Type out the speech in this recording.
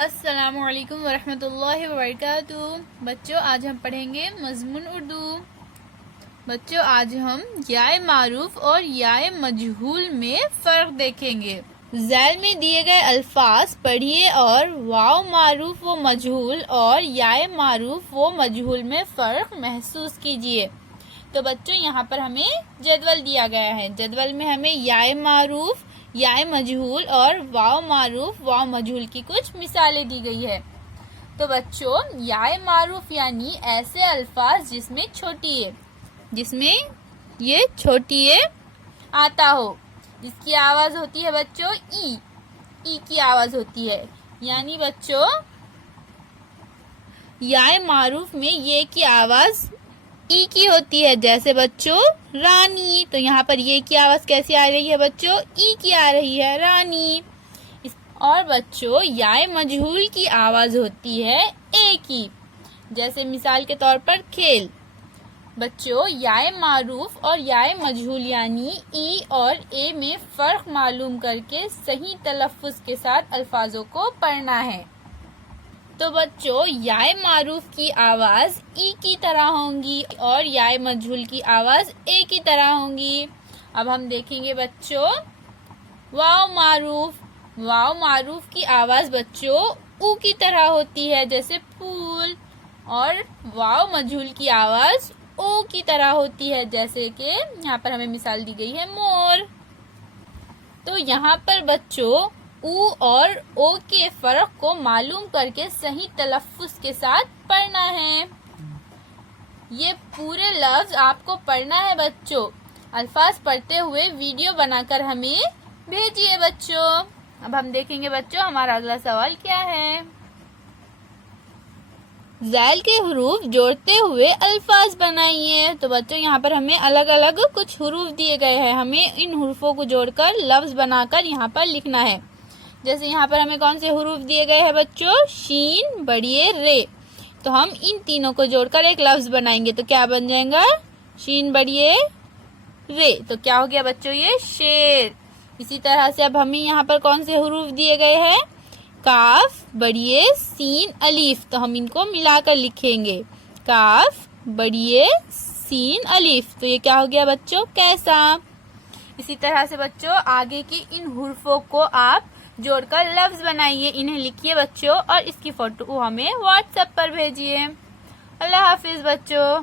अस्सलामुअलैकुम वरहमतुल्लाहि वबरकातुहू। बच्चों आज हम पढ़ेंगे मज़मून उर्दू। बच्चों आज हम याए मारूफ और याए मजहूल में फ़र्क देखेंगे। ज़ैल में दिए गए अल्फाज पढ़िए और वाव मारूफ व मजहूल और याए मारूफ व मजहूल में फ़र्क महसूस कीजिए। तो बच्चों यहाँ पर हमें जदवल दिया गया है। जदवल में हमें याए मारूफ, याए मजहूल और वाव मारूफ वाव मजहूल की कुछ मिसालें दी गई है। तो बच्चों याए मारूफ यानी ऐसे अल्फाज जिसमें छोटी ए, जिसमें ये छोटी ए आता हो, इसकी आवाज होती है बच्चों ई की आवाज होती है। यानी बच्चों याए मारूफ में ये की आवाज ई की होती है। जैसे बच्चों रानी, तो यहाँ पर ये की आवाज कैसी आ रही है बच्चों? ई की आ रही है, रानी। और बच्चों याए मजहूल की आवाज होती है ए की। जैसे मिसाल के तौर पर खेल। बच्चों याए मारूफ और याए मजहूल यानी ई और ए में फर्क मालूम करके सही तलफ्फुज के साथ अल्फाजों को पढ़ना है। तो बच्चों याए मारूफ की आवाज ई की तरह होंगी और याए मजहूल की आवाज ए की तरह होंगी। अब हम देखेंगे बच्चों वाव मारूफ। वाव मारूफ की आवाज बच्चों ऊ की तरह होती है, जैसे फूल। और वाव मजहूल की आवाज ओ की तरह होती है, जैसे कि यहाँ पर हमें मिसाल दी गई है मोर। तो यहाँ पर बच्चों ऊ और ओ के फर्क को मालूम करके सही तलफ्फुज के साथ पढ़ना है। ये पूरे लफ्ज आपको पढ़ना है बच्चों। अल्फाज पढ़ते हुए वीडियो बनाकर हमें भेजिए बच्चों। अब हम देखेंगे बच्चों हमारा अगला सवाल क्या है। ज़ैल के हुरूफ जोड़ते हुए अल्फाज बनाइए। तो बच्चों यहाँ पर हमें अलग अलग कुछ हुरूफ दिए गए हैं। हमें इन हुरूफों को जोड़कर लफ्ज बनाकर यहाँ पर लिखना है। जैसे यहाँ पर हमें कौन से हुरूफ दिए गए हैं बच्चों? शीन, बड़िए, रे। तो हम इन तीनों को जोड़कर एक लफ्ज बनाएंगे तो क्या बन जाएगा? शीन, बड़िए, रे। तो क्या हो गया बच्चों? ये शेर। इसी तरह से अब हमें यहाँ पर कौन से हुरूफ दिए गए हैं? काफ, बड़िए, सीन, अलीफ। तो हम इनको मिलाकर लिखेंगे काफ, बड़िए, सीन, अलीफ। तो ये क्या हो गया बच्चों? कैसा। इसी तरह से बच्चों आगे की इन हुरूफों को आप जोड़कर लफ्ज बनाइए, इन्हें लिखिए बच्चों और इसकी फोटो हमें व्हाट्सएप पर भेजिए। अल्लाह हाफिज बच्चों।